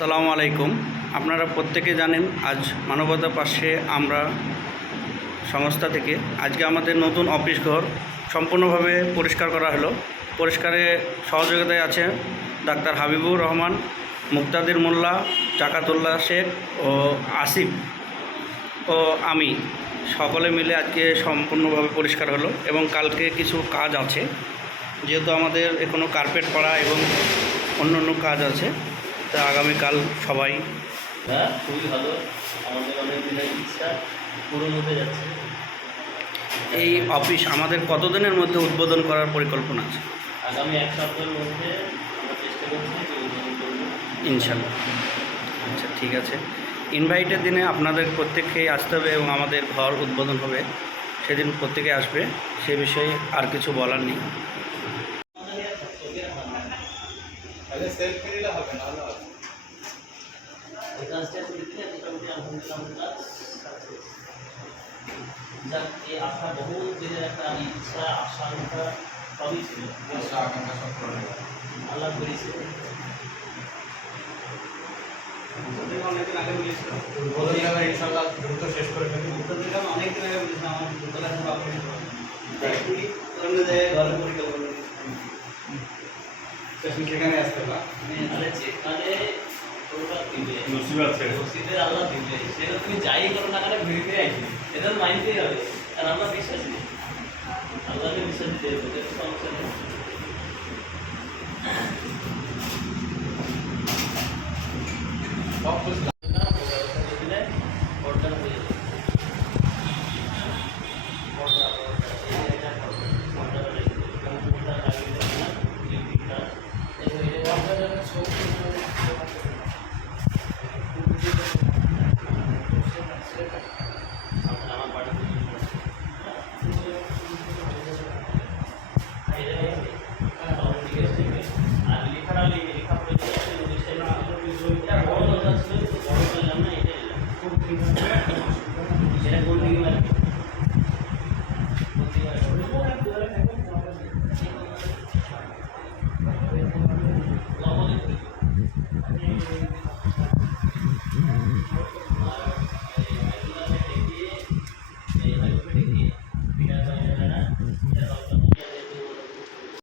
আসসালামু আলাইকুম। আপনারা প্রত্যেকে জানেন আজ মানবতার পাশে আমরা সংস্থা থেকে আজকে আমাদের নতুন অফিস ঘর সম্পূর্ণভাবে পরিষ্কার করা হলো। পরিষ্কারে সহযোগিতায় আছে ডাক্তার হাবিবুর রহমান, মুক্তাদির মোল্লা, জাকাতুল্লাহ শেখ ও আসিফ ও আমি সকলে মিলে আজকে সম্পূর্ণভাবে পরিষ্কার হলো এবং কালকে কিছু কাজ আছে, যেহেতু আমাদের এখনও কার্পেট পড়া এবং অন্য অন্য কাজ আছে, তা আগামীকাল সবাই খুবই ভালো। আমাদের অনেক দিনের ইচ্ছা পূরণ হতে যাচ্ছে। এই অফিস আমাদের কতদিনের মধ্যে উদ্বোধন করার পরিকল্পনা আছে? আগামী এক সপ্তাহের মধ্যে আমরা চেষ্টা করছি যে উদ্বোধন করবো, ইনশাল্লাহ। আচ্ছা, ঠিক আছে। ইনভাইটের দিনে আপনাদের প্রত্যেককেই আসতে হবে এবং আমাদের ঘর উদ্বোধন হবে, সেদিন প্রত্যেকে আসবে, সে বিষয়ে আর কিছু বলার নেই। এই কাজটা করে দিলে মোটামুটি আলহামদুলিল্লাহ কাজ যাক, এই আশা বহু দিনের একটা ইচ্ছা আশঙ্কা সবই ছিল, আল্লাহ করেছে। অনেকদিন আগে বলেছিলাম ইনশাআল্লাহ দ্রুত শেষ করে ফেলবো। অনেকদিন আগে বলেছিলাম আমার দুতলা অন্য জায়গায় ঘরের পরিকল্পনা সেখানে আসতে পারে যেখানে আল্লাহ দিবে সেটা তুমি যাই করো না কেন ঘুরে ফিরে আসবে, এটা মাইন্ডেই হবে। আর আমরা বিশ্বাসী, আল্লাহকে বিশ্বাস দিয়ে সমস্যা নেই।